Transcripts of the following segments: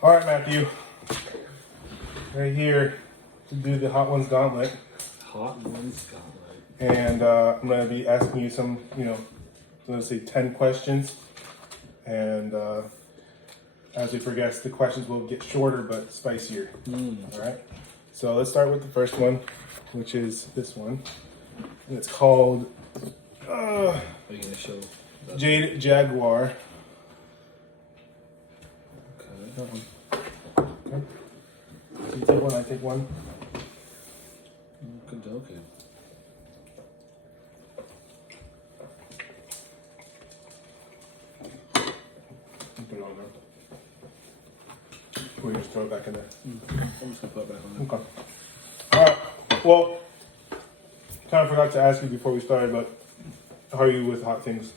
All right, Matthew. Right here to do the Hot Ones Gauntlet. Hot Ones Gauntlet. And I'm going to be asking you some, let's say 10 questions. And as we progress, the questions will get shorter but spicier. All right. So let's start with the first one, which is this one. And it's called Are you going to show? Jade Jaguar. Okay. That one. Okay. So you take one, I take one. Okay. Put it on there. Or you just throw it back in there. I'm just going to put it back on there. Okay. All right. Well, kind of forgot to ask you before we started, but how are you with hot things?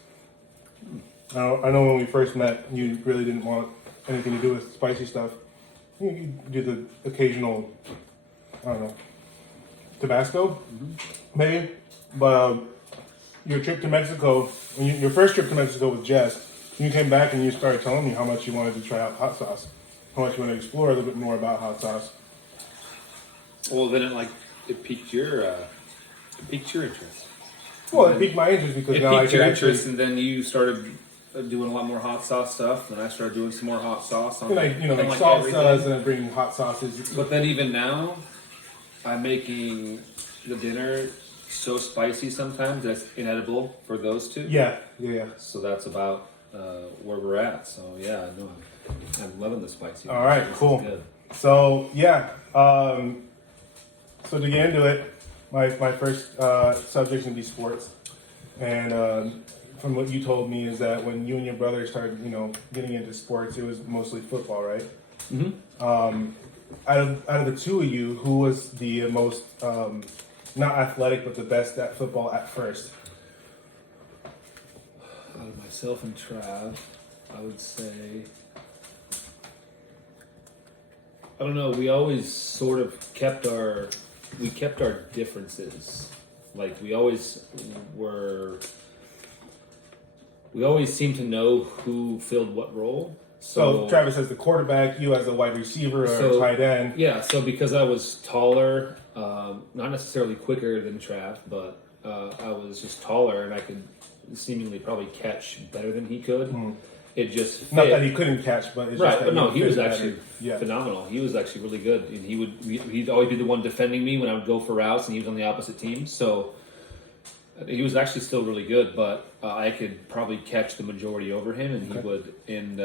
I know when we first met, you really didn't want anything to do with spicy stuff. You do the occasional, I don't know, Tabasco, maybe. But your trip to Mexico, your first trip to Mexico with Jess, you came back and you started telling me how much you wanted to try out hot sauce, how much you wanted to explore a little bit more about hot sauce. Well, then it piqued your interest. Well, it piqued my interest because It now I piqued can your actually, interest, and then you started doing a lot more hot sauce stuff. Then I started doing some more hot sauce. On like kinda like salsas and bringing hot sauces. But then even now, I'm making the dinner so spicy sometimes that's inedible for those two. Yeah. So that's about where we're at. So yeah, no, I'm loving the spicy. All right, This is cool. good. So yeah, so to get into it, my first subject would be sports, and from what you told me is that when you and your brother started, getting into sports, it was mostly football, right? Mm-hmm. Out of the two of you, who was the most not athletic but the best at football at first? Out of myself and Trav, I would say, I don't know. We always sort of kept our differences. Like we always seemed to know who filled what role. So Travis as the quarterback, you as the wide receiver or tight end. Yeah. So because I was taller, not necessarily quicker than Trav, but I was just taller and I could seemingly probably catch better than he could. It just fit. Not that he couldn't catch, but it's Right, just that but no, he was fit actually better. phenomenal. He was actually really good, and he'd always be the one defending me when I would go for routes, and he was on the opposite team. So he was actually still really good, but I could probably catch the majority over him, and he would. And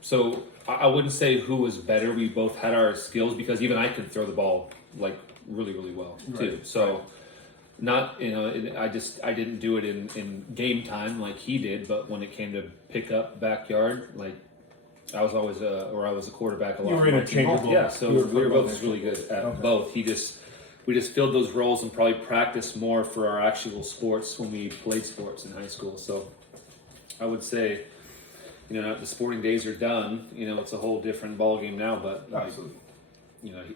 so I wouldn't say who was better. We both had our skills because even I could throw the ball like really, really well too. Right. So. Not, I didn't do it in game time like he did, but when it came to pick up backyard, like I was always I was a quarterback a lot. You were interchangeable. Yeah, so we were both just really good at both. We just filled those roles and probably practiced more for our actual sports when we played sports in high school. So I would say, the sporting days are done. It's a whole different ballgame now, but Absolutely.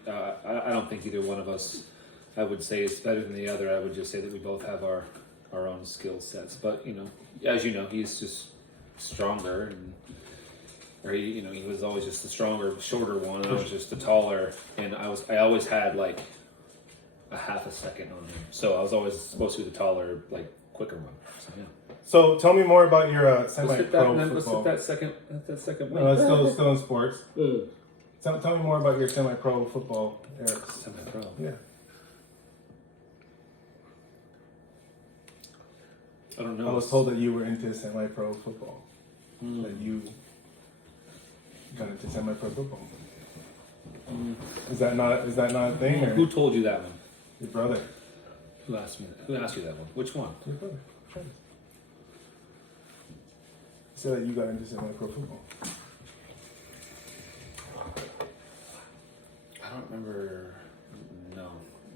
I don't think either one of us, I would say, it's better than the other. I would just say that we both have our own skill sets. But as you know, he's just stronger, he was always just the stronger, shorter one. And I was just the taller, and I always had like a half a second on him. So I was always supposed to be the taller, like quicker one. So yeah. So tell me more about your semi-pro Let's football. hit that second. No, it's still in sports. Tell me more about your semi-pro football, Eric. Semi-pro. Yeah. I don't know. I was told that you were into semi-pro football. That you got into semi-pro football. Is that not a thing? Or? Who told you that one? Your brother. Who asked you that one? Which one? Your brother. Travis. He said that you got into semi-pro football. I don't remember. No,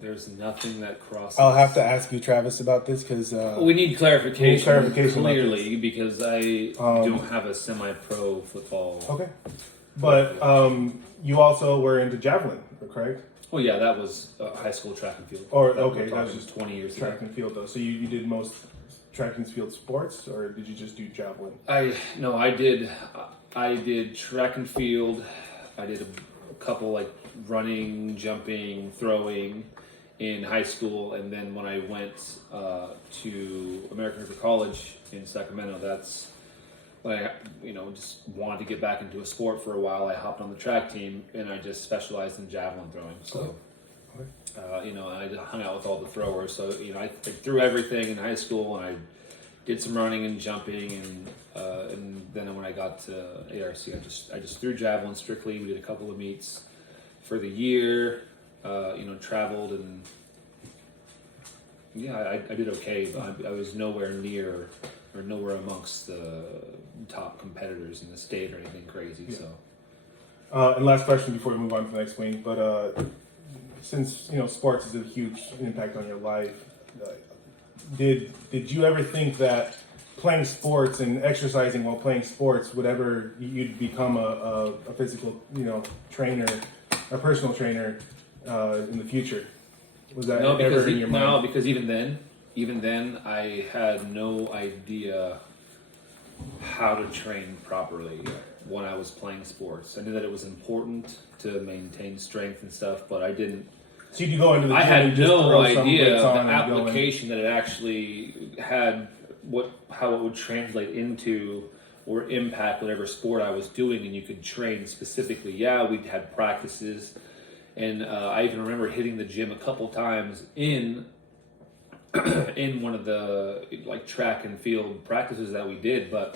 there's nothing that crosses. I'll have to ask you, Travis, about this because we need clarification. We need clarification about clearly, because I don't have a semi-pro football. Okay, but you also were into javelin, correct? Oh yeah, that was high school track and field. Or that okay, that was just 20 years track ago. and field though. So you did most track and field sports, or did you just do javelin? I did track and field. I did a couple like running, jumping, throwing in high school, and then when I went to American River College in Sacramento, that's when I just wanted to get back into a sport for a while. I hopped on the track team, and I just specialized in javelin throwing. So. And I just hung out with all the throwers. So, I threw everything in high school, and I did some running and jumping, and then when I got to ARC, I just threw javelin strictly. We did a couple of meets for the year, traveled, and I did okay, but I was nowhere near or nowhere amongst the top competitors in the state or anything crazy. Yeah. So, and last question before we move on to the next wing, but since sports is a huge impact on your life, did you ever think that playing sports and exercising while playing sports would ever you'd become a physical trainer, a personal trainer in the future? Was that ever in your mind? No, because even then I had no idea how to train properly when I was playing sports. I knew that it was important to maintain strength and stuff, but I didn't. So you could go into the gym I had and just no throw some idea weights the on and go in. application that it actually had, how it would translate into or impact whatever sport I was doing, and you could train specifically. Yeah, we had practices, and I even remember hitting the gym a couple times in one of the track and field practices that we did, but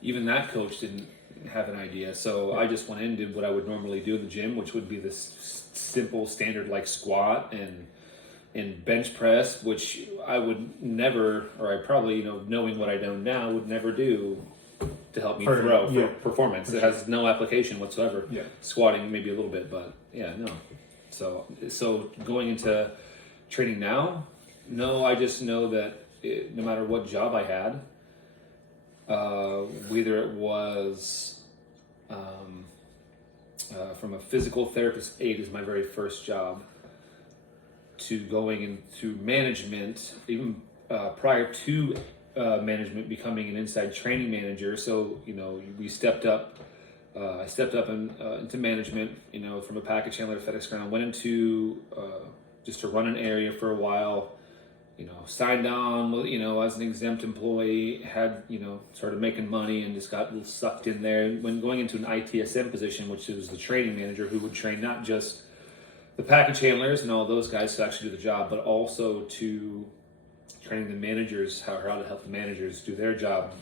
even that coach didn't have an idea. So I just went in and did what I would normally do in the gym, which would be this simple standard squat and bench press, which I would never, or I probably, knowing what I know now, would never do to help me throw for performance. It has no application whatsoever. Yeah. Squatting maybe a little bit, but no. So going into training now, no, I just know that no matter what job I had, whether it was from a physical therapist aide is my very first job, to going into management, even prior to management, becoming an inside training manager. So we stepped up. I stepped up into management. From a package handler at FedEx Ground, went into just to run an area for a while. Signed on, as an exempt employee, had, started making money and just got sucked in there. When going into an ITSM position, which was the training manager who would train not just the package handlers and all those guys to actually do the job, but also to training the managers, how to help the managers do their job.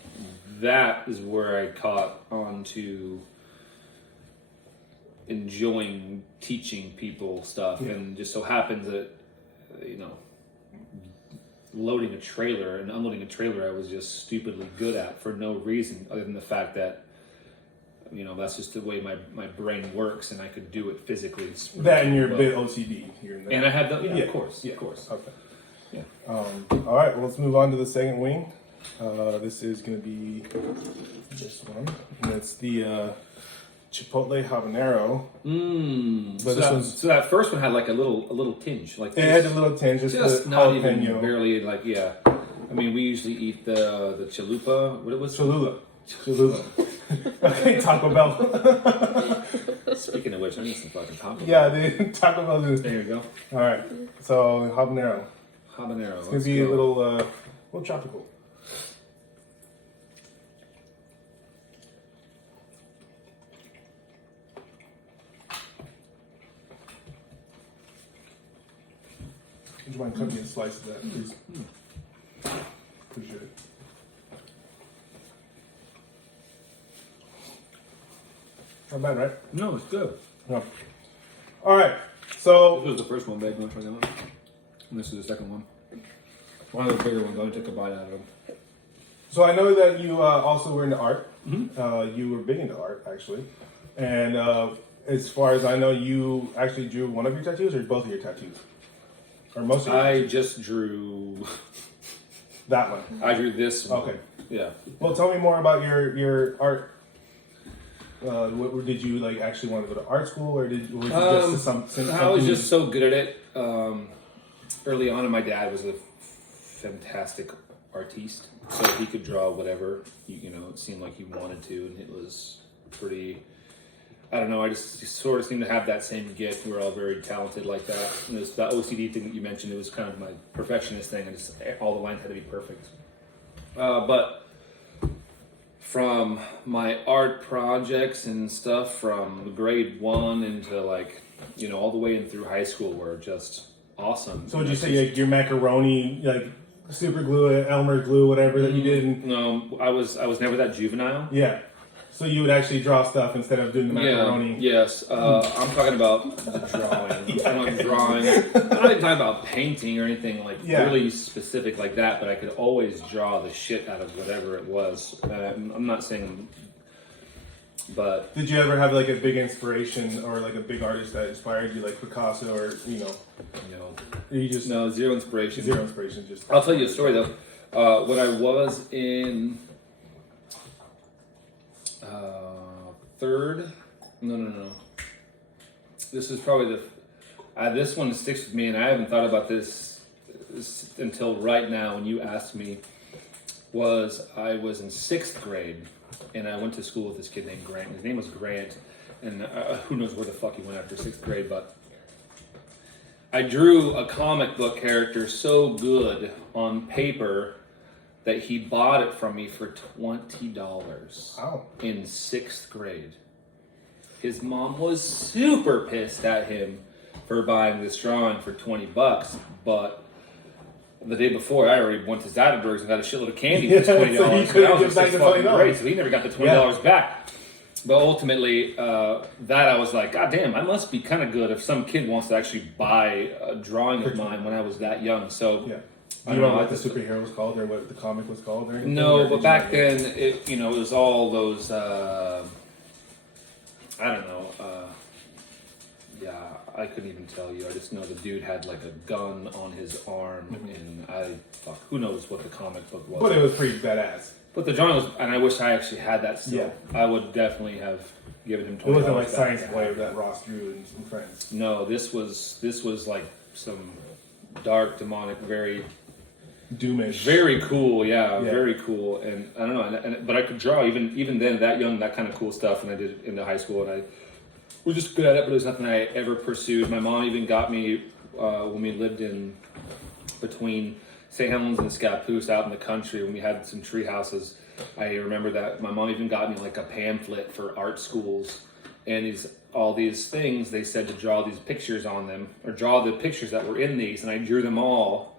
That is where I caught on to enjoying teaching people stuff. Yeah. And just so happens that, loading a trailer and unloading a trailer I was just stupidly good at for no reason other than the fact that that's just the way my brain works, and I could do it physically. That and you're a bit OCD here and there. And I had that, of course. Okay. Yeah. All right, well, let's move on to the second wing. This is going to be this one, and it's the Chipotle habanero. But so that first one had a little tinge, it had a little tinge, just not even barely I mean, we usually eat the chalupa. What it was? Cholula. Okay, Taco Bell. Speaking of which, I need some fucking Taco Bell. Yeah, the Taco Bell. There you go. All right, so habanero. It's gonna be a little tropical. Would you mind cutting me a slice of that, please? Appreciate it. Not bad, right? No, it's good. Yeah. All right, so... This was the first one, babe. You want to try that one? And this is the second one. One of the bigger ones. I took a bite out of them. So I know that you also were into art. Mm-hmm. You were big into art, actually. And as far as I know, you actually drew one of your tattoos or both of your tattoos? Or most of your tattoos? Just drew... that one. I drew this one. Okay. Yeah. Well, tell me more about your art. Did you actually want to go to art school, or was it just something? I was just so good at it. Early on, and my dad was a fantastic artiste, so he could draw whatever it seemed like he wanted to, and it was pretty I don't know. I just sort of seem to have that same gift. We're all very talented like that. And this that OCD thing that you mentioned, it was kind of my perfectionist thing. All the lines had to be perfect. But from my art projects and stuff from grade 1 into like, all the way in through high school were just awesome. So would you say like your macaroni, like super glue, Elmer glue, whatever that you did? No, I was never that juvenile. Yeah. So you would actually draw stuff instead of doing the macaroni. Yeah, yes. I'm talking about the drawing. I'm not drawing. I'm not even talking about painting or anything like really specific like that, but I could always draw the shit out of whatever it was. I'm not saying, but... Did you ever have like a big inspiration or like a big artist that inspired you, like Picasso or, No. You just... No, zero inspiration. Zero inspiration, just... I'll tell you a story though. When I was in... third? No. This is probably this one sticks with me, and I haven't thought about this until right now when you asked me. I was in 6th grade, and I went to school with this kid named Grant. His name was Grant, and who knows where the fuck he went after 6th grade, but I drew a comic book character so good on paper that he bought it from me for $20 in 6th grade. His mom was super pissed at him for buying this drawing for $20, but the day before I already went to Zadenberg's and got a shitload of candy for $20. So he couldn't give back the $20. So he never got the $20 back. But ultimately, that I was like, God damn, I must be kind of good if some kid wants to actually buy a drawing of mine when I was that young. So. Yeah. Do you know what the superhero was called or what the comic was called? Or anything? No, but back then, it was all those, I don't know, I couldn't even tell you. I just know the dude had like a gun on his arm, and who knows what the comic book was. But it was pretty badass. But the drawing was, and I wish I actually had that still. Yeah. I would definitely have given him $20. It wasn't like Science Boy that Ross drew and some friends. No, this was like some dark, demonic, very... Doomish. Very cool, very cool. And I don't know, but I could draw even then, that young, that kind of cool stuff, and I did it into high school, and I was just good at it, but it was nothing I ever pursued. My mom even got me, when we lived in between St. Helens and Scappoose out in the country, when we had some tree houses, I remember that my mom even got me like a pamphlet for art schools, and all these things, they said to draw these pictures on them, or draw the pictures that were in these, and I drew them all.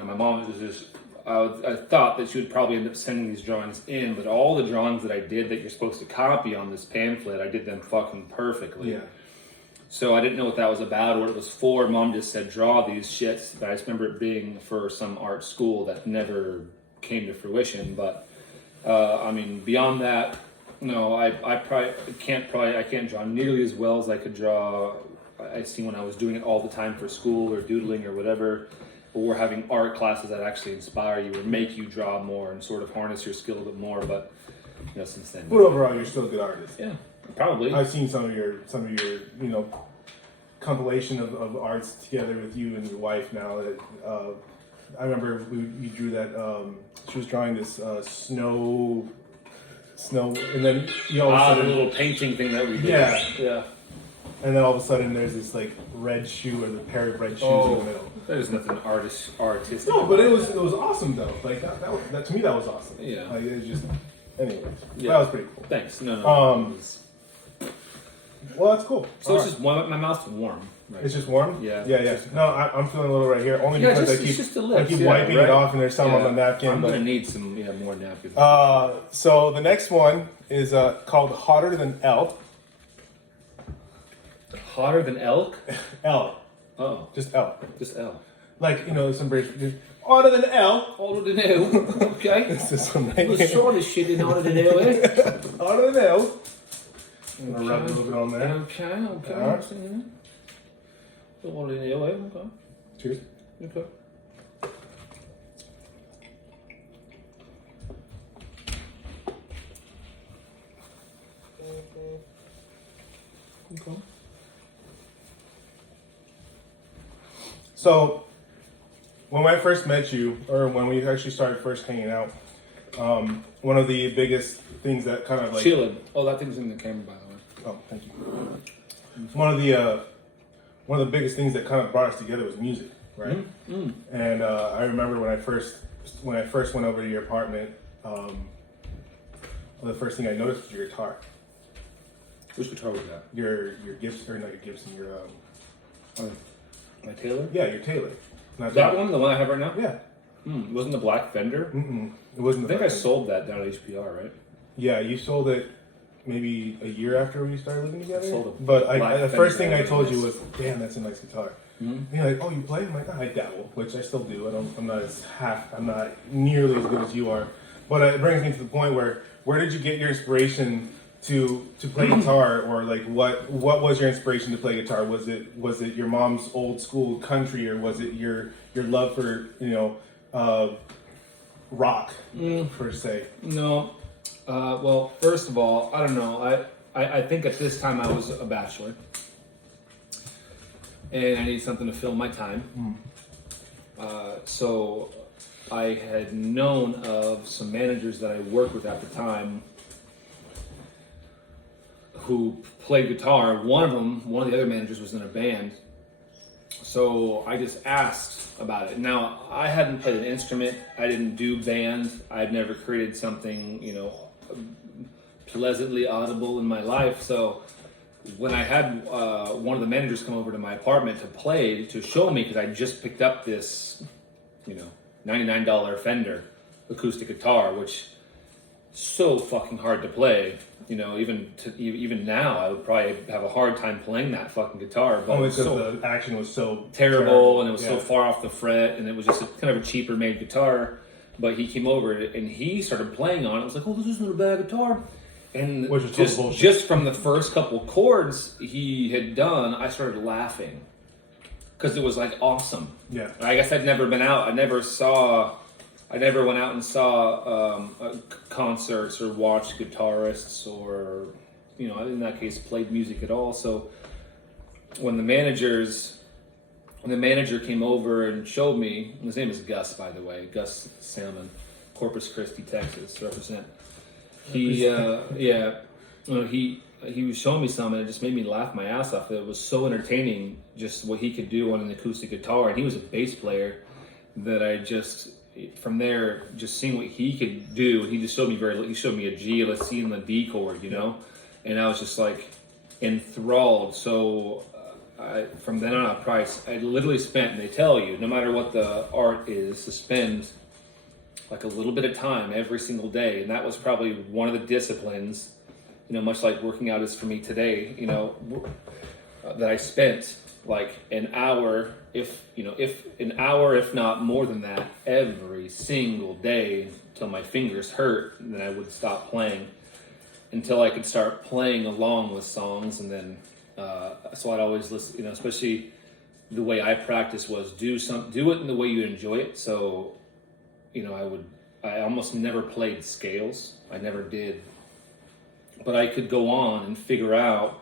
My mom was just, I thought that she would probably end up sending these drawings in, but all the drawings that I did that you're supposed to copy on this pamphlet, I did them fucking perfectly. Yeah. So I didn't know what that was about or what it was for. Mom just said, draw these shits. But I just remember it being for some art school that never came to fruition. But, beyond that, no, I can't draw nearly as well as I could draw. I see when I was doing it all the time for school or doodling or whatever, or having art classes that actually inspire you or make you draw more and sort of harness your skill a bit more. But since then. But overall, you're still a good artist. Yeah, probably. I've seen some of your compilation of arts together with you and your wife. Now that I remember you drew that. She was drawing this snow, and then all of a sudden the little painting thing that we did. Yeah. And then all of a sudden, there's this like red shoe or the pair of red shoes in the middle. There's nothing artistic. No, but it was awesome though. Like that to me, that was awesome. Yeah. Like it was just, anyways, that was pretty cool. Thanks. No. Well, that's cool. So it's just my mouth's warm. Right? It's just warm. Yeah. No, I'm feeling a little right here, only because I keep wiping it off, and there's some on the napkin. I'm gonna need some more napkins. So the next one is called Hotter Than Elk. Hotter than elk? L. Oh. Just L. Just L. Like, some British. Hotter than L. Hotter than L. Okay. This is some right Let's try this shit in hotter than L, eh? Hotter than L. I'm going to rub a little bit on there. Okay. Right. Hotter than L, eh? Okay. Cheers. Okay. Okay. So, when I first met you, or when we actually started first hanging out, One of the biggest things that kind of like Chilling. Oh, that thing's in the camera, by the way. oh, thank you. One of the biggest things that kind of brought us together was music, right? And I remember when I first went over to your apartment, the first thing I noticed was your guitar. Which guitar was that? Your Gibson, or not your Gibson, your My Taylor? yeah, your Taylor. Not That one, the one I have right now? Yeah. Wasn't the black Fender? It wasn't. I think I sold that down at HPR, right? Yeah, you sold it maybe a year after we started living together. I sold it. But Black the first thing Fender I told you nice. was, "Damn, that's a nice guitar." And you're like, "Oh, you play?" I'm like, "I dabble," which I still do. I'm not nearly as good as you are. But it brings me to the point where did you get your inspiration to play guitar, or like what was your inspiration to play guitar? Was it your mom's old school country, or was it your love for rock per se? No. Well, first of all, I don't know. I think at this time I was a bachelor. And I needed something to fill my time. So I had known of some managers that I worked with at the time who played guitar. One of the other managers was in a band. So I just asked about it. Now, I hadn't played an instrument. I didn't do band. I'd never created something, pleasantly audible in my life. So when I had one of the managers come over to my apartment to show me, because I just picked up this, $99 Fender acoustic guitar, which is so fucking hard to play. Even now, I would probably have a hard time playing that fucking guitar. But Only because the action was so terrible, and it was so far off the fret, and it was just kind of a cheaper made guitar. But he came over and he started playing on it. I was like, "Oh, this isn't a bad guitar." And which was just from the first couple chords he had done, I started laughing because it was like awesome. Yeah. I guess I'd never been out. I never went out and saw concerts or watched guitarists or, in that case, played music at all. So when the manager came over and showed me, his name is Gus, by the way, Gus Salmon, Corpus Christi, Texas, represent. He was showing me some, and it just made me laugh my ass off. It was so entertaining, just what he could do on an acoustic guitar, and he was a bass player that I just. From there, just seeing what he could do, and he just showed me a G, let's see in the D chord, and I was just like enthralled. So from then on, I literally spent, and they tell you, no matter what the art is, to spend like a little bit of time every single day, and that was probably one of the disciplines, much like working out is for me today, that I spent like an hour, if not more than that, every single day until my fingers hurt, and then I would stop playing until I could start playing along with songs. And then so I'd always listen, especially the way I practice was do it in the way you enjoy it. So I almost never played scales. I never did, but I could go on and figure out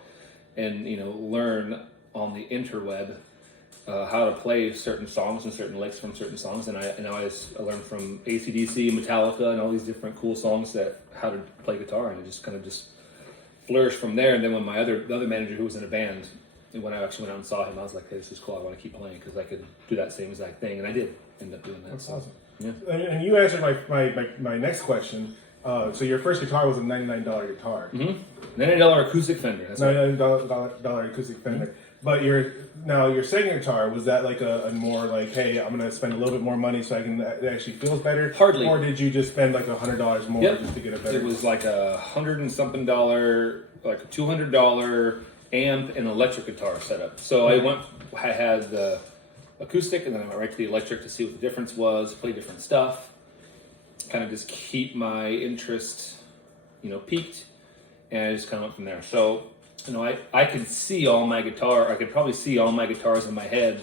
and learn on the interweb how to play certain songs and certain licks from certain songs, and I learned from AC/DC, Metallica, and all these different cool songs how to play guitar, and it just kind of flourished from there. And then when the other manager, who was in a band, and when I actually went out and saw him, I was like, "Hey, this is cool. I want to keep playing because I could do that same exact thing," and I did end up doing that. That's so. awesome. Yeah. And you answered my next question. So your first guitar was a $99 guitar. $99 acoustic Fender. That's right. $99 acoustic Fender. But your second guitar, was that like a more like, hey, I'm gonna spend a little bit more money so it actually feels better? Hardly. Or did you just spend like $100 more just to get it better? It was like $100 and something, like a $200 amp and electric guitar setup. So I had the acoustic, and then I went right to the electric to see what the difference was, play different stuff, kind of just keep my interest, peaked, and I just kind of went from there. So, I could see all my guitar. I could probably see all my guitars in my head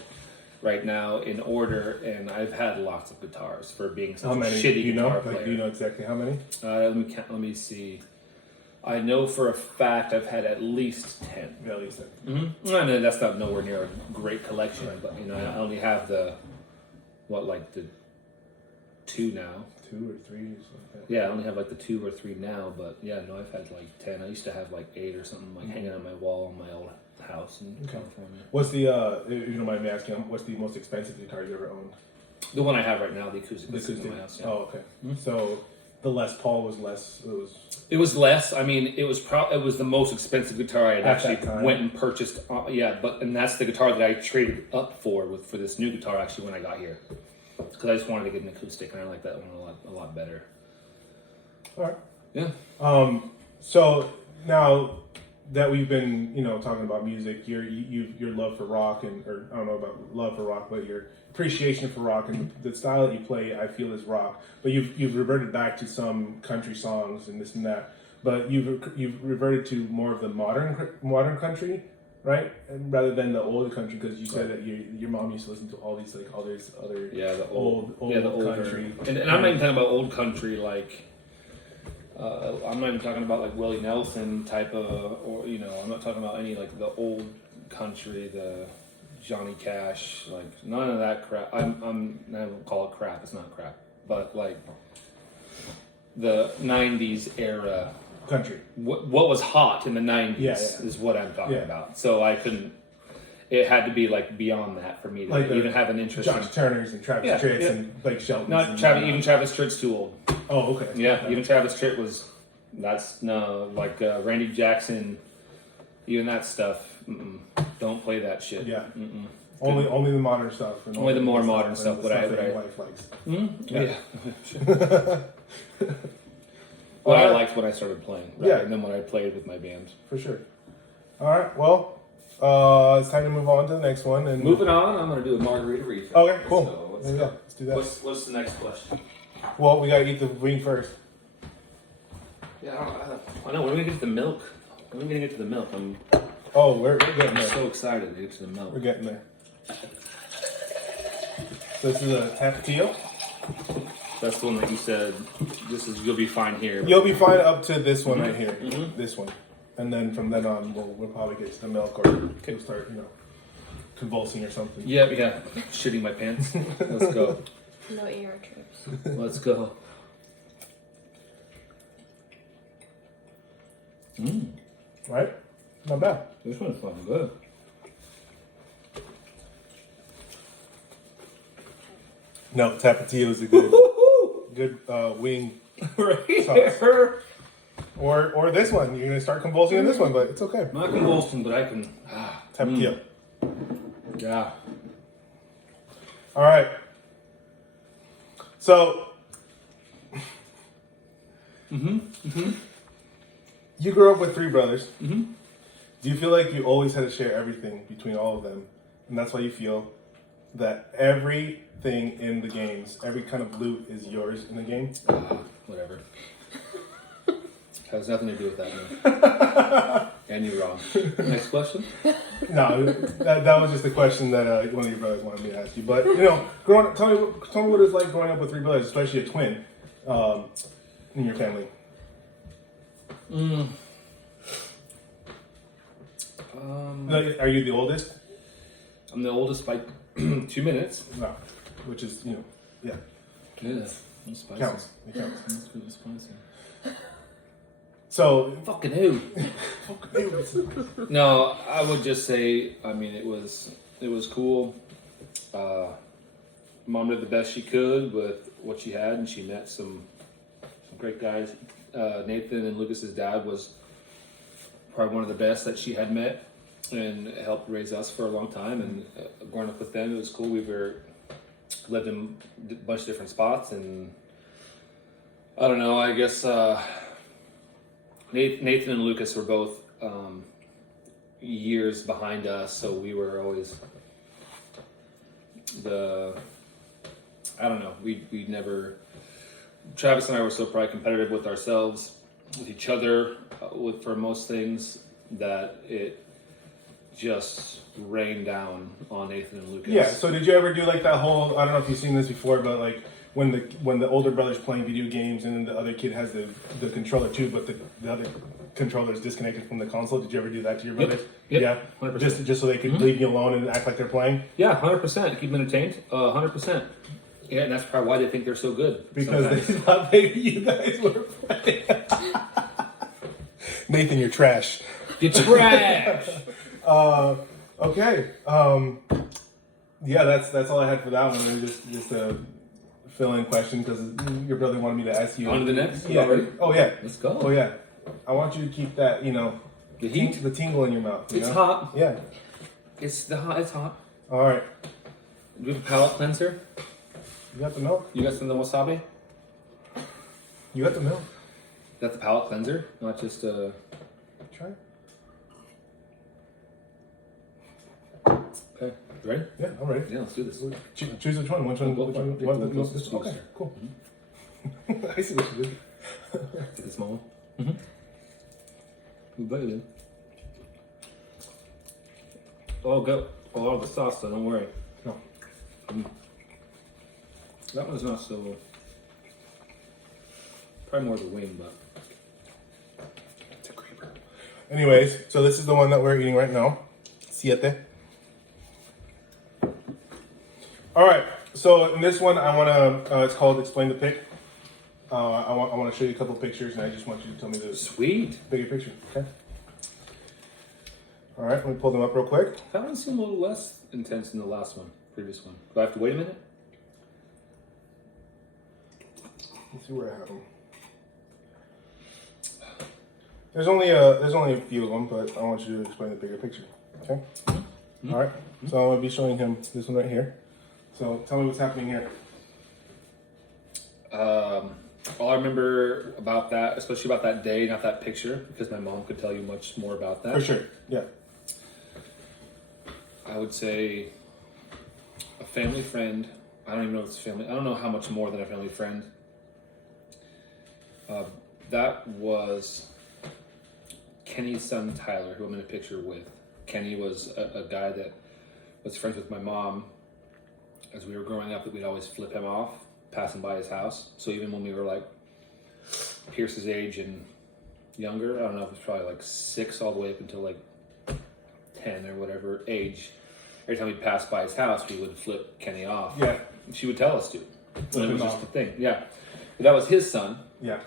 right now in order, and I've had lots of guitars for being such a shitty guitar player. Do you know exactly how many? Let me see. I know for a fact I've had at least 10. Yeah, at least 10. I know that's not nowhere near a great collection, but I only have the 2 now. 2 or 3, something like that. Yeah, I only have like the 2 or 3 now, but yeah, no, I've had like 10. I used to have like 8 or something, like hanging on my wall in my old house in California. What's the, if you don't mind me asking, what's the most expensive guitar you ever owned? The one I have right now, the acoustic, that's in my house. Yeah. Oh, okay. So the Les Paul was less. It was less. I mean, it was the most expensive guitar I had actually went and purchased. And that's the guitar that I traded up for this new guitar actually when I got here, because I just wanted to get an acoustic and I like that one a lot better. All right. Yeah. So now that we've been talking about music, your love for rock or I don't know about love for rock, but your appreciation for rock and the style that you play, I feel, is rock. But you've reverted back to some country songs and this and that. But you've reverted to more of the modern country, right? And rather than the old country, because you said that your mom used to listen to all these other the old country. And I'm not even talking about old country like. I'm not even talking about like Willie Nelson type of, or I'm not talking about any like the old country, the Johnny Cash, like none of that crap. I won't call it crap. It's not crap, but like the '90s era country. What was hot in the '90s is what I'm talking about. So I couldn't. It had to be like beyond that for me to like even have an interest. Josh Turner's and Travis Tritt and Blake Shelton. Not Travis. Even Travis Tritt's too old. Oh, okay. Yeah, even Travis Tritt was. Randy Jackson. Even that stuff. Don't play that shit. Yeah. Only the modern stuff. Only the more modern stuff. What I wife likes. Yeah. What I liked when I started playing. And then when I played with my band. For sure. All right. Well. It's time to move on to the next one. And moving on, I'm going to do a margarita refill. Okay, cool. So let's do that. What's the next question? Well, we got to eat the wing first. Yeah, I know. When are we going to get to the milk? When are we going to get to the milk? We're getting there. I'm so excited to get to the milk. We're getting there. So this is a Tapatio. That's the one that you said, you'll be fine here. You'll be fine up to this one right here. This one. And then from then on, we'll probably get to the milk, or we'll start, convulsing or something. Yeah, shitting my pants. Let's go. No ER trips. Let's go. Right? Not bad. This one's fucking good. No, Tapatio is a good wing right sauce. there. Or this one. You're gonna start convulsing in this one, but it's okay. Not convulsing, but I can. Tapatio. Yeah. All right. So. You grew up with 3 brothers. Do you feel like you always had to share everything between all of them, and that's why you feel that everything in the games, every kind of loot, is yours in the game? Whatever. Has nothing to do with that, man. And you're wrong. Next question? No, that was just a question that one of your brothers wanted me to ask you. But tell me what it's like growing up with 3 brothers, especially a twin, in your family. Are you the oldest? I'm the oldest by 2 minutes. No, which is yeah. Yeah, it's spicy. Counts. It counts. It's really spicy. So fucking who? No, I would just say, I mean, it was cool. Mom did the best she could with what she had, and she met some great guys. Nathan and Lucas's dad was probably one of the best that she had met, and helped raise us for a long time. And growing up with them, it was cool. We lived in a bunch of different spots, and I don't know. I guess. Nathan and Lucas were both years behind us, so we were always I don't know. We never. Travis and I were so probably competitive with ourselves, with each other, for most things, that it just rained down on Nathan and Lucas. Yeah. So did you ever do like that whole? I don't know if you've seen this before, but like when the older brother's playing video games and then the other kid has the controller too, but the other controller is disconnected from the console. Did you ever do that to your brothers? Yep. Yeah. 100%. Just so they could leave you alone and act like they're playing. Yeah, 100%. Keep them entertained. 100%. Yeah, and that's probably why they think they're so good. Because sometimes. they thought maybe you guys were playing. Nathan, you're trash. You're trash. Okay. Yeah, that's all I had for that one. And just a fill-in question because your brother wanted me to ask you. On to the next. Yeah. Already? Oh yeah. Let's go. Oh yeah. I want you to keep that. The heat. the tingle in your mouth. It's hot. Yeah. It's hot. All right. Do we have a palate cleanser? You got the milk. You got some of the wasabi? You got the milk. That's the palate cleanser, not just Try it. Okay, you ready? Yeah, I'm ready. Yeah, let's do this. Choose which one. Which one? Go Which for it. one? Pick What the the closest to Okay, us. cool. I see what you did. Take the small one. You bet you did. Oh, got a lot of the sauce, so don't worry. No. That one's not so. Probably more the wing, but. It's a creeper. Anyways, so this is the one that we're eating right now. Siete. All right. So in this one, I want to. It's called "Explain the Pic." I want to show you a couple pictures, and I just want you to tell me the Sweet. bigger picture. Okay. All right. Let me pull them up real quick. That one seemed a little less intense than the last one, previous one. Do I have to wait a minute? Let's see where I have them. There's only a few of them, but I want you to explain the bigger picture. Okay. All right. So I'm gonna be showing him this one right here. So tell me what's happening here. All I remember about that, especially about that day, not that picture, because my mom could tell you much more about that. For sure. Yeah. I would say a family friend. I don't even know if it's family. I don't know how much more than a family friend. That was Kenny's son Tyler, who I'm in a picture with. Kenny was a guy that was friends with my mom as we were growing up. That we'd always flip him off, passing by his house. So even when we were like Pierce's age and younger, I don't know, it was probably like 6 all the way up until like 10 or whatever age. Every time we'd pass by his house, we would flip Kenny off. Yeah. She would tell us to. Flip It was him just off. the thing. Yeah. But that was his son. Yeah.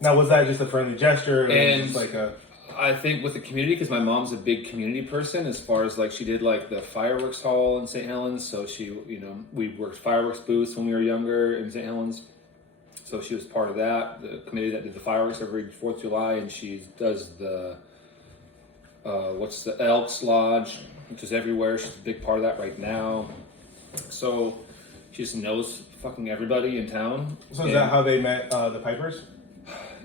Now was that just a friendly gesture, or And- just like a? I think with the community, because my mom's a big community person, as far as like she did like the fireworks hall in St. Helens. So she, we worked fireworks booths when we were younger in St. Helens. So she was part of that, the committee that did the fireworks every 4th of July, and she does the, what's the Elks Lodge, which is everywhere. She's a big part of that right now. So she just knows fucking everybody in town. So is that how they met the Pipers?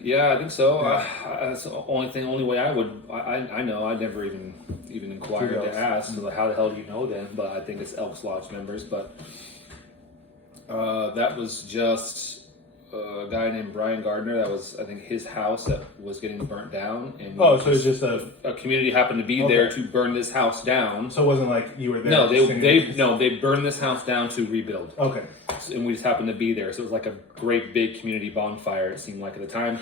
Yeah, I think so. Yeah. That's the only way I would. I know. I never even inquired Who to else? ask. So how the hell do you know them? But I think it's Elks Lodge members. But that was just a guy named Brian Gardner. That was, I think, his house that was getting burnt down. And Oh, so it's just a. a community happened to be Okay. there to burn this house down. So it wasn't like you were there. No, just singing- they burned this house down to rebuild. Okay. And we just happened to be there, so it was like a great big community bonfire. It seemed like at the time.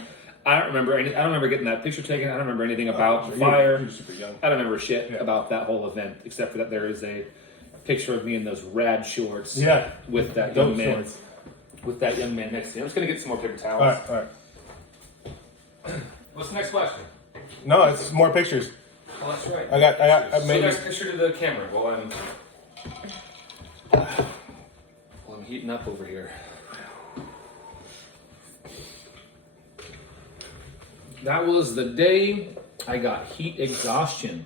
I don't remember getting that picture taken. I don't remember anything about the fire. You're super young. I don't remember shit Yeah. about that whole event, except for that there is a picture of me in those rad shorts. Yeah. With that Dope young man. shorts. With that young man next to me. I'm just gonna get some more paper towels. All right. All right. What's the next question? No, it's more pictures. Oh, that's right. I So made next picture to the camera while I'm heating up over here. That was the day I got heat exhaustion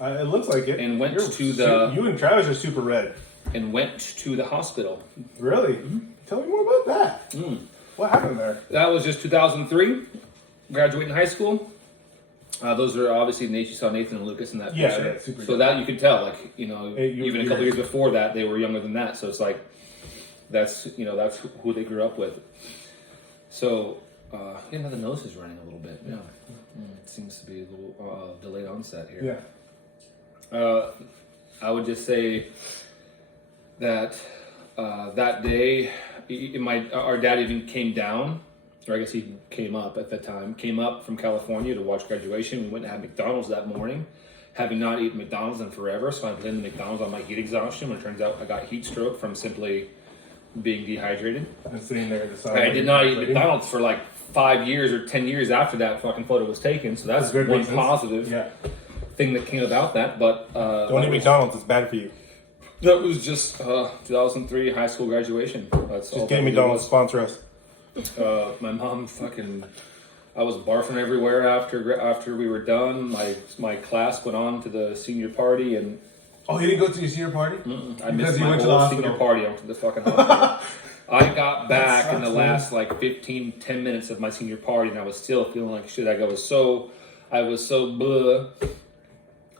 It looks like it. And went You're to the- You and Travis are super red. and went to the hospital. Really? Tell me more about that. What happened there? That was just 2003, graduating high school. Those are obviously you saw Nathan and Lucas in that Yeah, picture. yeah, super so young. that you could tell, like Hey, even a couple years before that, they were younger than that. So it's like that's who they grew up with. So now the nose is running a little bit. Yeah, it seems to be a little delayed onset here. Yeah. I would just say that that day, our dad even came down, or I guess he came up at that time, came up from California to watch graduation. We went and had McDonald's that morning, having not eaten McDonald's in forever. So I blamed the McDonald's on my heat exhaustion. When it turns out I got heat stroke from simply being dehydrated. And sitting there at the side. I did not eat McDonald's for like 5 years or 10 years after that fucking photo was taken. So that's Good one reasons. positive Yeah. thing that came about that. But Don't eat McDonald's. It's bad for you. that was just 2003 high school graduation. That's all. Just get McDonald's. Sponsor us. My mom fucking. I was barfing everywhere after we were done. My class went on to the senior party and. Oh, you didn't go to your senior party? I missed my whole senior party. I went to the fucking hospital. I got back in the last like 10 minutes of my senior party, and I was still feeling like shit. I was so blah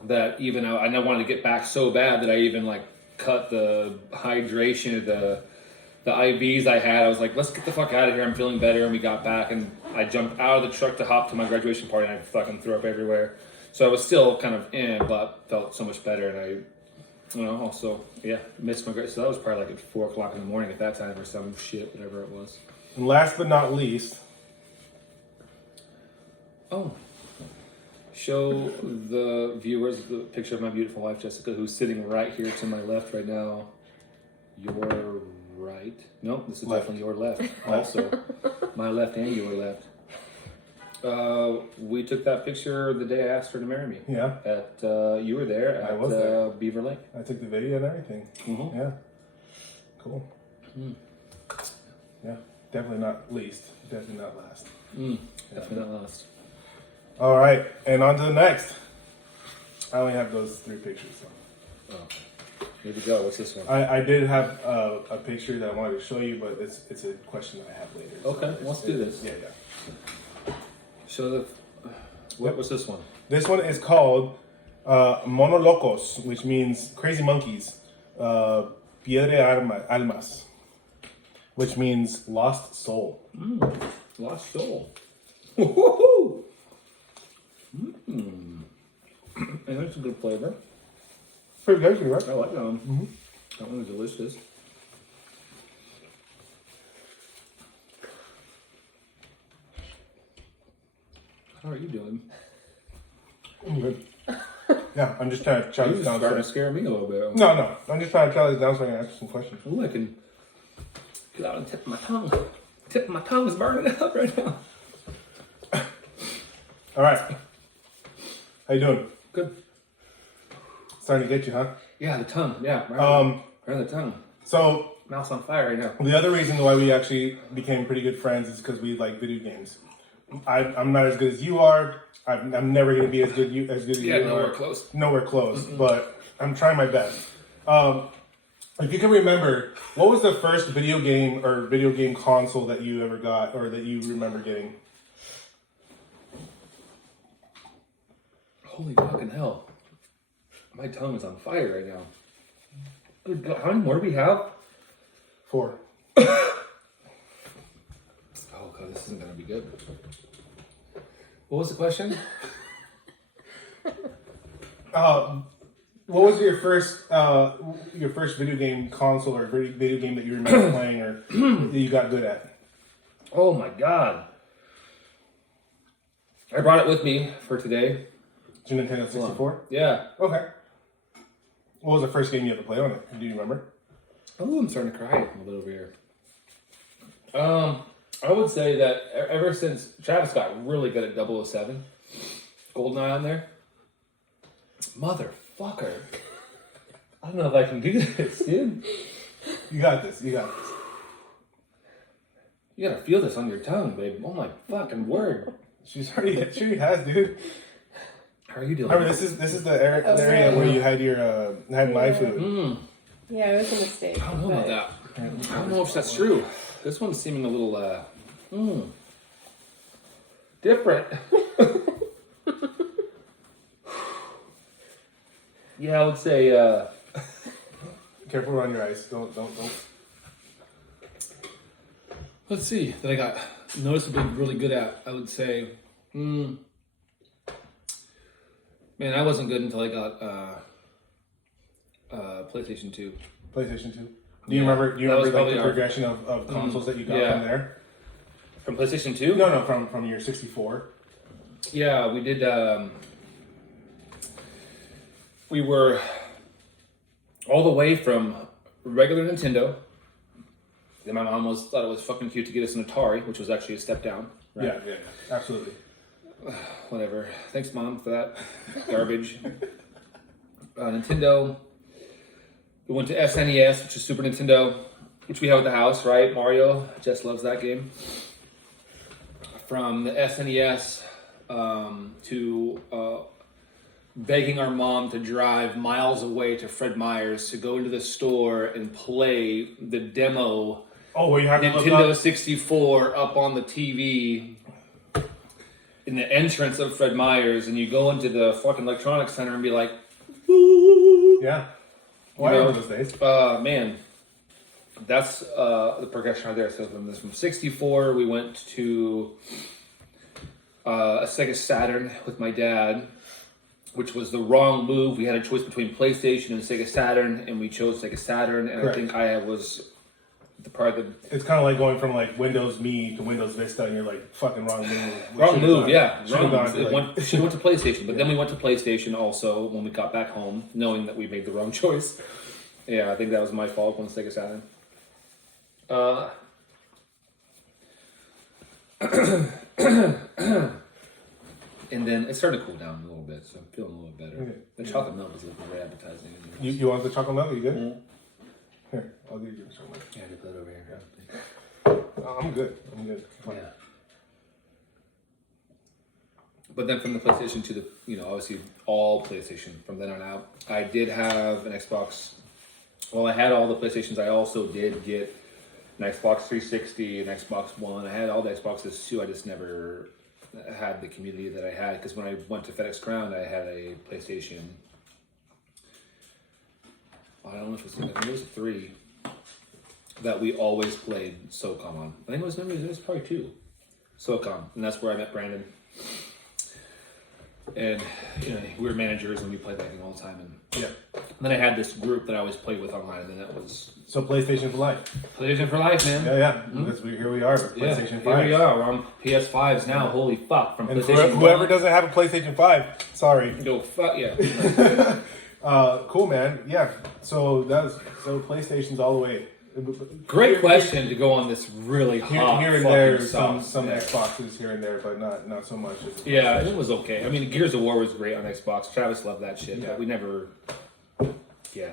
that even I wanted to get back so bad that I even like cut the hydration of the IVs I had. I was like, let's get the fuck out of here. I'm feeling better, and we got back, and I jumped out of the truck to hop to my graduation party, and I fucking threw up everywhere. So I was still kind of but felt so much better, and I. Also, missed my grade. So that was probably like at 4 o'clock in the morning at that time or some shit, whatever it was. And last but not least. Oh. Show the viewers the picture of my beautiful wife, Jessica, who's sitting right here to my left right now. Your right. No, this is definitely your left. Also, my left and your left. We took that picture the day I asked her to marry me. Yeah. You were there at I was there. Beaver Lake. I took the video and everything. Mm-hmm. Yeah. Cool. Yeah. Definitely not least. Definitely not last. Definitely not last. All right. And on to the next. I only have those 3 pictures. So. Oh. Here we go. What's this one? I did have a picture that I wanted to show you, but it's a question that I have later. Okay. Let's do this. Yeah. So what's this one? This one is called Mono Locos, which means crazy monkeys. Piedra Almas, which means lost soul. Lost soul. Woo-hoo-hoo! And that's a good flavor. Pretty good, right? I like that one. Mm-hmm. That one is delicious. How are you doing? I'm good. Yeah, I'm just trying to challenge You're down. starting to scare me a little bit. No. I'm just trying to challenge down so I can ask you some questions. Ooh, I can get out on the tip of my tongue. Tip of my tongue is burning up right now. All right. How you doing? Good. Starting to get you, huh? Yeah, the tongue. Yeah. Right on the tongue. So Mouth's on fire right now. the other reason why we actually became pretty good friends is because we like video games. I'm not as good as you are. I'm never gonna be as good as you are. Nowhere close. Nowhere close. But I'm trying my best. If you can remember, what was the first video game or video game console that you ever got or that you remember getting? Holy fucking hell. My tongue is on fire right now. Good God. How many more do we have? 4. Oh, God, this isn't going to be good. What was the question? What was your first video game console or video game that you remember playing or that you got good at? Oh, my God. I brought it with me for today. It's your Nintendo 64? Yeah. Okay. What was the first game you ever played on it? Do you remember? Oh, I'm starting to cry a little bit over here. I would say that ever since Travis got really good at 007, GoldenEye on there, motherfucker. I don't know if I can do this, dude. You got this. You gotta feel this on your tongue, babe. Oh my fucking word. She already has, dude. How are you doing? Remember, this is the area where you had your had my food. Yeah, it was a mistake. I don't know about that. I don't know if that's true. This one's seeming a little different. Yeah, I would say Careful around your eyes. Don't. let's see, that I got noticeably really good at. I would say man, I wasn't good until I got PlayStation 2. PlayStation 2. Do you remember like the progression of consoles that you got from there? From PlayStation 2? No, from your 64. Yeah, we did. We were all the way from regular Nintendo Then my mom thought it was fucking cute to get us an Atari, which was actually a step down. Right? Yeah, absolutely. Whatever. Thanks, Mom, for that garbage. Nintendo. We went to SNES, which is Super Nintendo, which we have at the house, right? Mario. Jess loves that game. From the SNES to begging our mom to drive miles away to Fred Meyer's to go into the store and play the demo Where you have to Nintendo look up? 64 up on the TV in the entrance of Fred Meyer's, and you go into the fucking electronics center and be like, "Ooh." Yeah. Well, I remember those days. Man, that's the progression right there. So from 64, we went to a Sega Saturn with my dad, which was the wrong move. We had a choice between PlayStation and Sega Saturn, and we chose Sega Saturn. And Correct. I think I was the part that It's kind of like going from like Windows Me to Windows Vista, and you're like, fucking wrong move. wrong move. Yeah, Should've wrong gone move. to, like- Should have went to PlayStation, but then we went to PlayStation also when we got back home, knowing that we made the wrong choice. Yeah, I think that was my fault on Sega Saturn. And then it started to cool down a little bit, so I'm feeling a little better. Okay. The chocolate milk is looking very appetizing. You want the chocolate milk? Are you good? Mm. Here, I'll give you the chocolate milk. Yeah, I put it over here. Oh, I'm good. Fine. Yeah. But then from the PlayStation to the, obviously all PlayStation from then on out. I did have an Xbox. Well, I had all the PlayStations. I also did get an Xbox 360, an Xbox One. I had all the Xboxes too. I just never had the community that I had, because when I went to FedEx Ground, I had a PlayStation. I don't know if it was a 3 that we always played SOCOM on. I think it was probably 2. SOCOM, and that's where I met Brandon. And we were managers, and we played that game all the time. And Yeah. then I had this group that I always played with online, and then that was So PlayStation for life. PlayStation for life, man. Yeah. Here we are with Yeah, PlayStation 5. here we are. We're on PS5s now. Holy fuck! From And PlayStation whoever 1. doesn't have a PlayStation 5, sorry. Go fuck yeah. Cool, man. Yeah. So PlayStation's all the way. Great question to go on this really hot Here and fucking there, sauce. some Yeah. Xboxes here and there, but not so much. As Yeah, it was okay. I mean, Gears of War was great on Xbox. Travis loved that shit, Yeah. but we never. Yeah.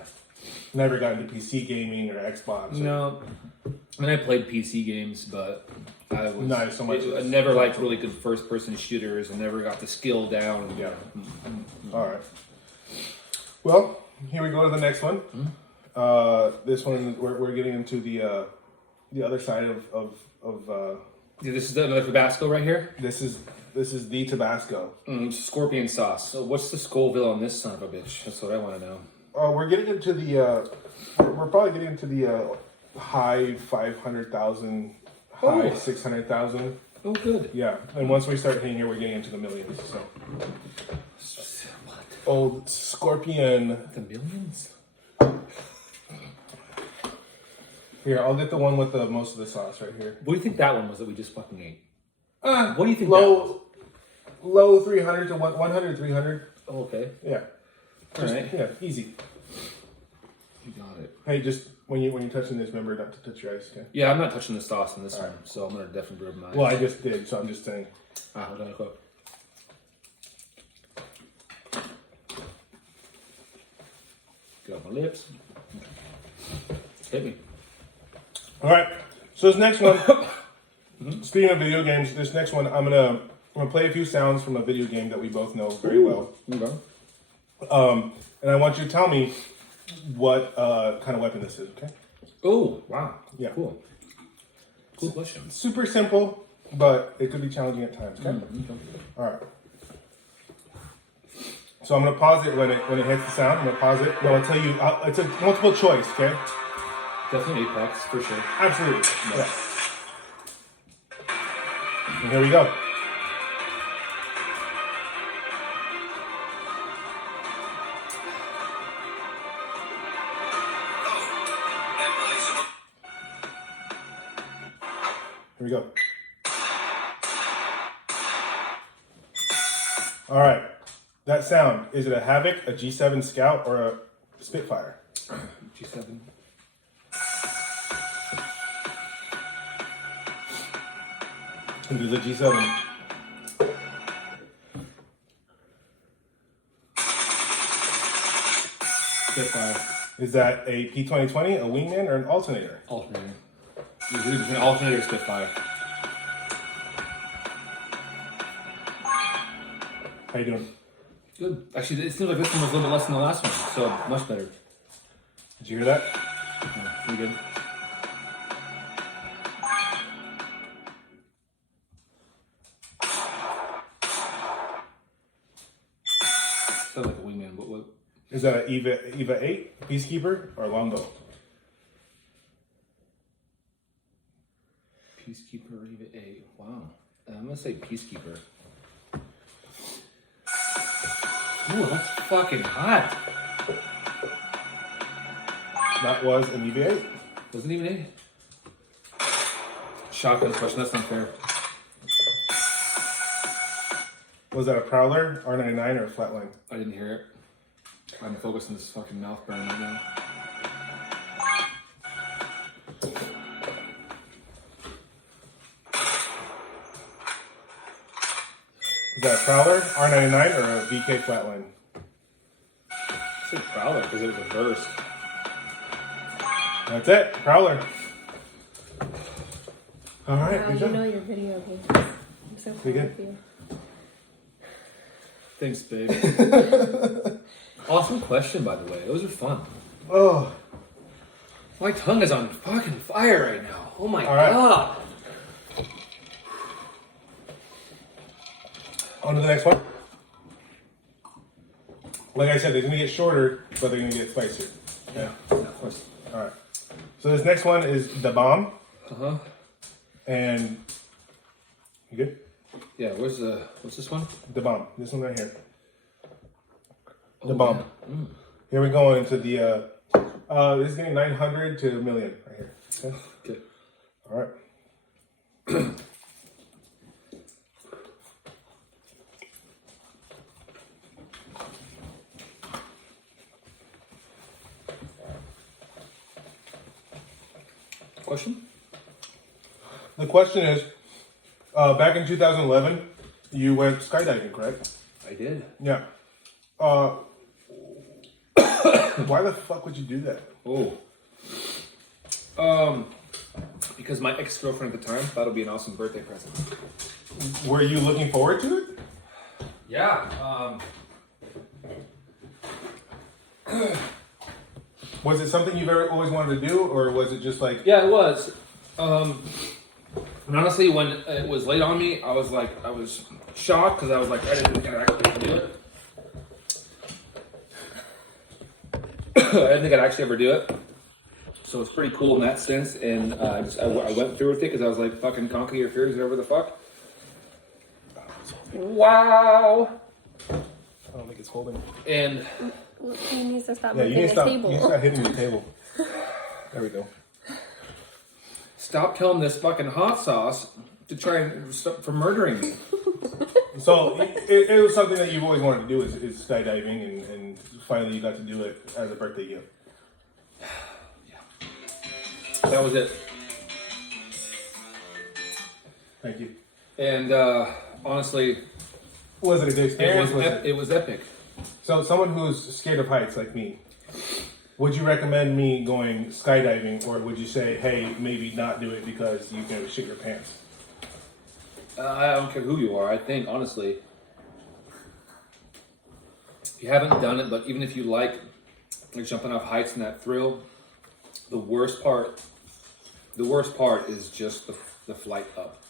Never got into PC gaming or Xbox. No. I mean, I played PC games, but I was Not so much I as- never liked really good first-person shooters, and never got the skill down. Yeah. All right. Well, here we go to the next one. This one we're getting into the other side of Yeah, this is another Tabasco right here. this is the Tabasco. Scorpion sauce. So what's the Scoville on this son of a bitch? That's what I want to know. We're getting into the we're probably getting into the high 500,000, high Oh. 600,000. Oh, good. Yeah, and once we start hitting here, we're getting into the millions. So What? old Scorpion. The millions? Here, I'll get the one with the most of the sauce right here. What do you think that one was that we just fucking ate? What do you think Low 300 to 100, 300. Oh, okay. Yeah. All right. Yeah, easy. You got it. Hey, just when you're touching this, remember not to touch your ice, okay? Yeah, I'm not touching the sauce in this one, so I'm going to definitely rub mine. Well, I just did, so I'm just saying. We're going to cook. Get off my lips. Hit me. All right. So this next one, speaking of video games, this next one, I'm gonna play a few sounds from a video game that we both know very well. Okay. And I want you to tell me what kind of weapon this is, okay? Oh, wow. Yeah. Cool. Cool question. Super simple, but it could be challenging at times, okay? All right. So I'm gonna pause it when it hits the sound. I'm gonna pause it. No, I'll tell you. It's a multiple choice, okay? Definitely Apex, for sure. Absolutely. Yeah. And here we go. Here we go. All right. That sound, is it a Havoc, a G7 Scout, or a Spitfire? G7. And do the G7. Spitfire. Is that a P2020, a wingman, or an alternator? Alternator. It's either between alternator or Spitfire. How you doing? Good. Actually, it seems like this one was a little bit less than the last one, so much better. Did you hear that? Yeah, pretty good. Sounds like a wingman, but what? Is that an Eva 8, Peacekeeper, or Longbow? Peacekeeper or Eva 8. Wow. I'm gonna say Peacekeeper. Ooh, that's fucking hot. That was an Eva 8. Wasn't even 8. Shotgun question, that's not fair. Was that a Prowler, R99, or a Flatline? I didn't hear it. I'm focused on this fucking mouth burn right now. Is that a Prowler, R99, or a VK Flatline? I said Prowler because it was a burst. That's it, Prowler. All right, Wow, good you job. know your video games. I'm so proud Pretty of you. Thanks, babe. Awesome question, by the way. Those are fun. Oh, My tongue is on fucking fire right now. Oh my All right. god. on to the next one. Like I said, they're gonna get shorter, but they're gonna get spicier. Yeah, of course. All right. So this next one is the bomb, Uh-huh. and you good? Yeah, what's this one? The bomb. This one right here. The Oh, bomb. yeah. Mm. Here we go into the. This is getting 900 to 1 million right here. Okay. Good. All right. Question? The question is, back in 2011, you went skydiving, correct? I did. Yeah. Why the fuck would you do that? Oh. Because my ex-girlfriend at the time thought it would be an awesome birthday present. Were you looking forward to it? Yeah. Was it something you've ever always wanted to do, or was it just like? Yeah, it was. And honestly, when it was laid on me, I was shocked because I was like, I didn't think I'd actually do it. I didn't think I'd actually ever do it. So it's pretty cool in that sense. And I went through with it because I was like, fucking conquer your fears, whatever the fuck. Wow. I don't think it's holding. And He needs to stop Yeah, you need moving to the stop. You table. need to stop hitting the table. There we go. stop telling this fucking hot sauce to try and stop from murdering me. So it was something that you've always wanted to do is skydiving, and finally you got to do it as a birthday gift. That was it. Thank you. And honestly, Was it a good experience? it was epic. So someone who's scared of heights like me, would you recommend me going skydiving, or would you say, hey, maybe not do it because you can shit your pants? I don't care who you are. I think, honestly, if you haven't done it, but even if you like jumping off heights and that thrill, the worst part is just the flight up.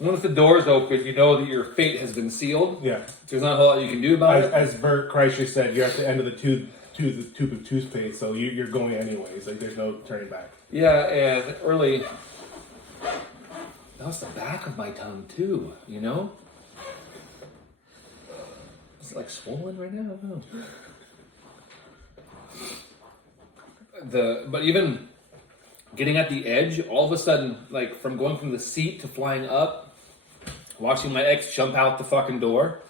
Once the doors open, you know that your fate has been sealed. Yeah. There's not a whole lot you can do about it. As Bert Kreischer said, you're at the end of the tube of toothpaste, so you're going anyways. Like, there's no turning back. Yeah, and early. That was the back of my tongue too. You know. Is it like swollen right now? I don't know. But even getting at the edge, all of a sudden, like from going from the seat to flying up, watching my ex jump out the fucking door,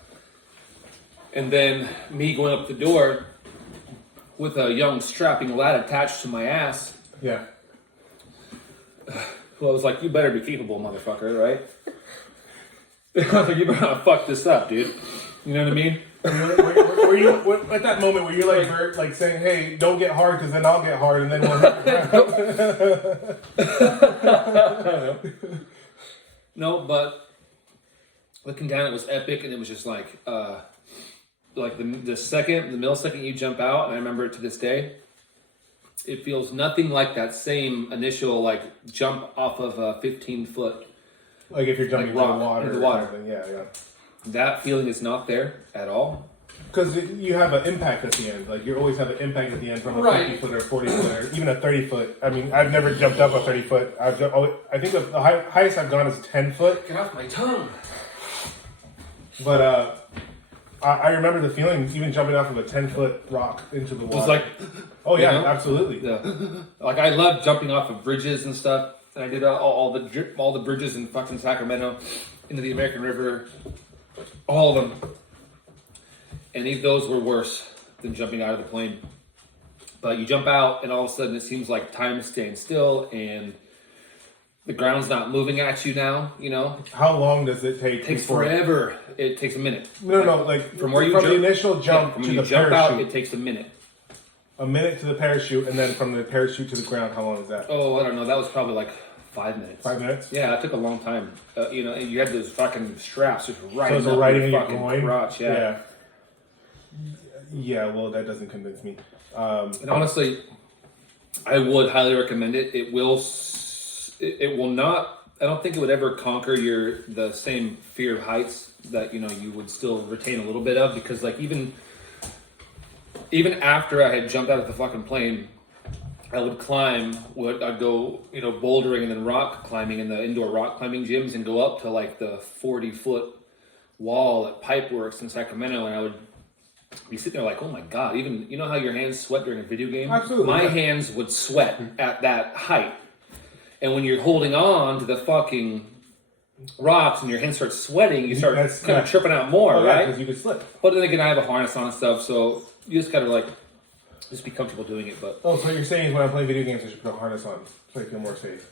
and then me going up the door with a young strapping lad attached to my ass, Yeah. Well, it was like, you better be capable, motherfucker, right? I was like, you better not fuck this up, dude. You know what I mean? Were you at that moment where you're like Bert, like saying, "Hey, don't get hard, because then I'll get hard, and then we'll hit the ground." No, but looking down, it was epic, and it was just like the millisecond you jump out, and I remember it to this day. It feels nothing like that same initial like jump off of a 15-foot. Like if you're jumping Like rock, into the water. into the water. Or something. Yeah. That feeling is not there at all. Because you have an impact at the end. Like you always have an impact at the end from a 50-foot or 40-foot or even a 30-foot. I mean, I've never jumped up a 30-foot. I think the highest I've gone is 10-foot. Get off my tongue. But I remember the feeling, even jumping off of a 10-foot rock into the water. It was like, oh yeah, you know? absolutely. Yeah. Like I love jumping off of bridges and stuff. And I did all the bridges in fucking Sacramento, into the American River, all of them. And those were worse than jumping out of the plane. But you jump out, and all of a sudden it seems like time is staying still, and the ground's not moving at you now. You know. How long does it take? It takes forever. It takes a minute. No. Like from where you from jump, the initial jump from to when the you jump parachute. out, it takes a minute. A minute to the parachute, and then from the parachute to the ground, how long is that? Oh, I don't know. That was probably like 5 minutes. 5 minutes? Yeah, it took a long time. You know, and you had those fucking straps just right So up it's right your in your fucking groin? crotch. Yeah. Yeah, well, that doesn't convince me. And honestly, I would highly recommend it. It will not. I don't think it would ever conquer the same fear of heights that you would still retain a little bit of, because like even after I had jumped out of the fucking plane, I would climb. I'd go bouldering and then rock climbing in the indoor rock climbing gyms and go up to like the 40-foot wall at Pipeworks in Sacramento, and I would be sitting there like, oh my god! Even how your hands sweat during a video game. Absolutely, my yeah. hands would sweat at that height. And when you're holding on to the fucking rocks and your hands start sweating, you start kind of tripping out more, right? Because you could slip. But then again, I have a harness on and stuff, so you just gotta just be comfortable doing it. But Oh, so what you're saying is when I'm playing video games, I should put a harness on so I feel more safe.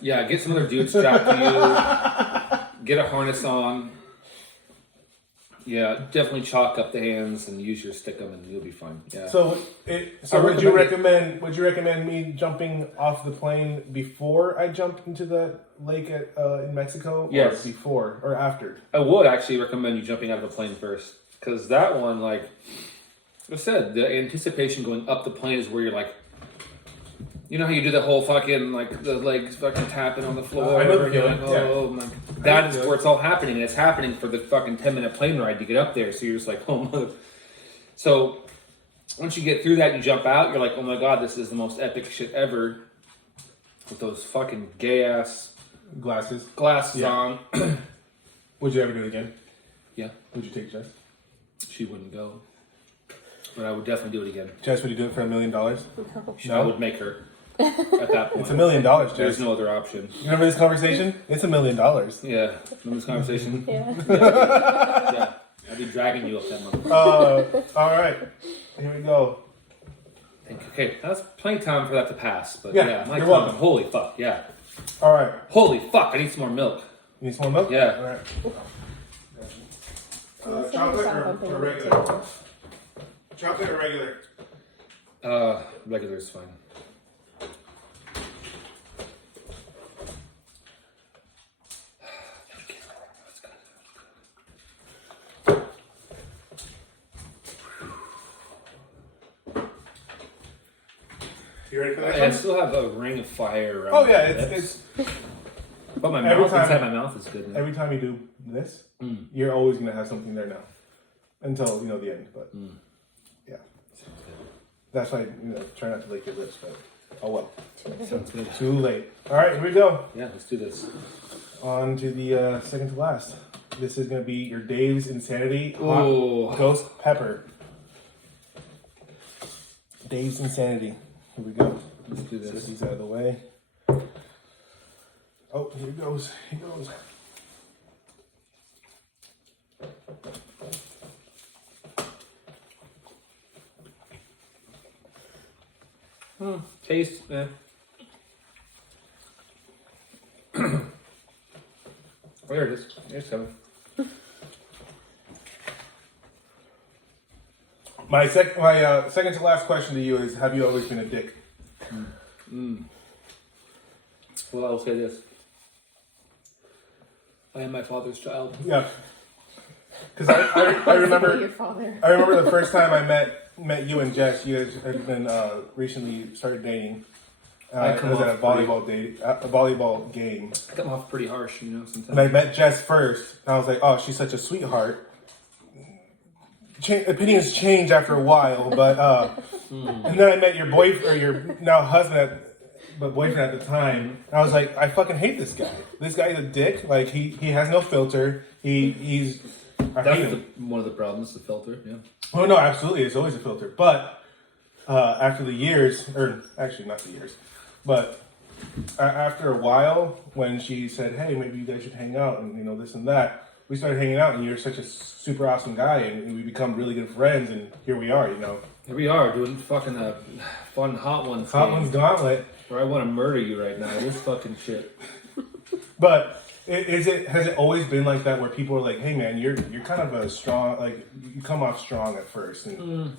yeah, get some other dude strapped to you. Get a harness on. Yeah, definitely chalk up the hands and use your stickum, and you'll be fine. Yeah. So would you recommend me jumping off the plane before I jump into the lake in Mexico? Yes. Or before or after? I would actually recommend you jumping out of the plane first, because that one, like I said, the anticipation going up the plane is where you're like, how you do the whole fucking like the legs fucking tapping on the floor. I know the and you're feeling. like, oh my! That is where it's all happening, and it's happening for the fucking 10-minute plane ride to get up there. So you're just like, oh mother. So once you get through that, you jump out. You're like, oh my god, this is the most epic shit ever. With those fucking gay ass Glasses. on. Would you ever do it again? Yeah, Would you take Jess? she wouldn't go, but I would definitely do it again. Jess, would you do it for $1 million? I would make her. At that point, It's $1 million, Jess. there's no other option. You remember this conversation? It's $1 million. Yeah, remember this conversation? Yeah. Yeah, I'd be dragging you up that motherfucker. All right, here we go. Okay, that's plenty of time for that to pass. But Yeah, yeah, my you're tongue. welcome. Holy fuck, yeah. All right, Holy fuck, I need some more milk. you need some more milk? Yeah. All right. Someone Chocolate stop or bumping into regular? the table. Chocolate or regular? Regular is fine. You ready for that? I still have a ring of fire around Oh my yeah, lips. it's But my every mouth, time- inside my mouth is good now. every time you do this, you're always gonna have something there now, until the end. But yeah, that's why try not to lick your lips. But oh well, Sounds good. too late. All right, here we go. Yeah, let's do this. On to the second to last. This is gonna be your Dave's Insanity Hot Ooh. Ghost Pepper. Dave's Insanity. Here we go. Let's do Set this. these out of the way. Oh, here goes. Here goes. Taste, there it is. Here's Kevin. My second to last question to you is: have you always been a dick? Well, I'll say this. I am my father's child. Yeah. Because I remember Your father. I remember the first time I met you and Jess. You guys had been recently started dating. It was at a volleyball game. I come off pretty harsh, you know, sometimes. And I met Jess first, and I was like, "Oh, she's such a sweetheart." Opinions change after a while, but and then I met your boyfriend, or your now husband, but boyfriend at the time. And I was like, "I fucking hate this guy. This guy's a dick. Like he has no filter. He's." I hate him. One of the problems, the filter, yeah. Oh no, absolutely, it's always a filter. But after the years, or actually not the years, but after a while, when she said, "Hey, maybe you guys should hang out," and this and that, we started hanging out, and you're such a super awesome guy, and we become really good friends, and here we are, Here we are doing fucking a fun Hot Ones Hot game, Ones Gauntlet. where I want to murder you right now. This fucking shit. But has it always been like that, where people are like, "Hey, man, you're kind of a strong, like you come off strong at first." And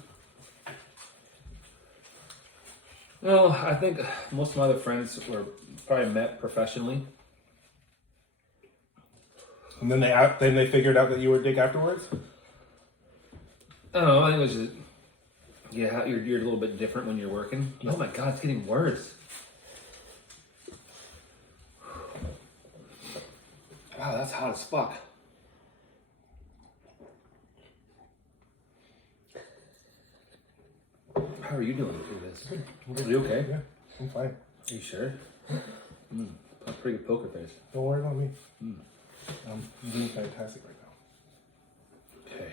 Well, I think most of my other friends were probably met professionally. then they figured out that you were a dick afterwards. I don't know. I think it was just, yeah, you're a little bit different when you're working. Oh my god, it's getting worse. Wow, that's hot as fuck. How are you doing through this? Are you okay? Yeah, I'm fine. Are you sure? A pretty good poker face. Don't worry about me. I'm doing fantastic right now. Okay.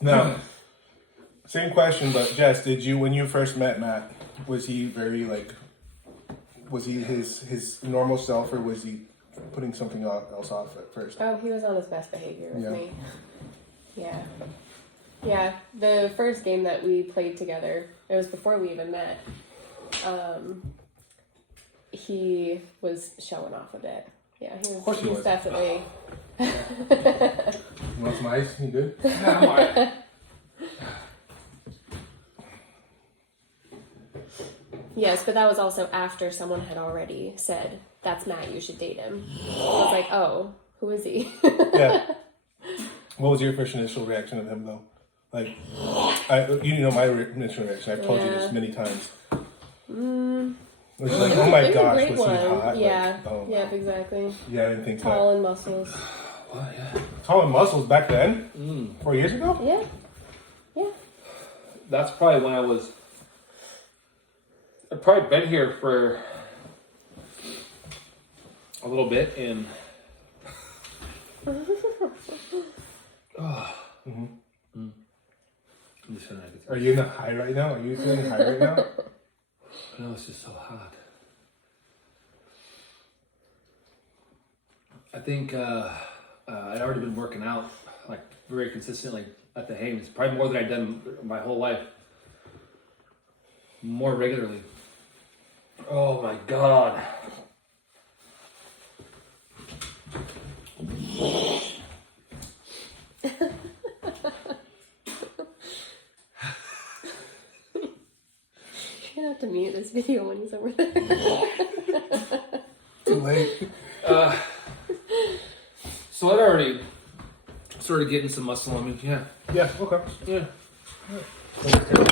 Now, same question, but Jess, when you first met Matt, was he very was he his normal self, or was he putting something else off at first? Oh, he was on his best behavior with Yeah. me. Yeah. Yeah. The first game that we played together, it was before we even met. He was showing off a bit. Yeah, Of course he he's was. definitely. That's nice. You good? Yes, but that was also after someone had already said, "That's Matt, you should date him." I was like, "Oh, who is he?" Yeah. What was your first initial reaction of him, though? Like, my initial reaction. I've told you this many times. It was like, oh my It was a gosh, great was he one. hot? Yeah, Like, oh, yep, exactly. yeah, I didn't think Tall that. and muscles. Well, yeah. Tall and muscles back then? 4 years ago? Yeah, yeah. That's probably when I've probably been here for a little bit, and I'm just feeling like Are you in the high right now? Are you feeling high right now? no, it's just so hot. I think I'd already been working out like very consistently at the Hames, probably more than I'd done my whole life, more regularly. Oh my god. You're gonna have to mute this video when he's over there. Too late. So I'd already started getting some muscle on me. Yeah. Yeah, okay. Yeah. Okay.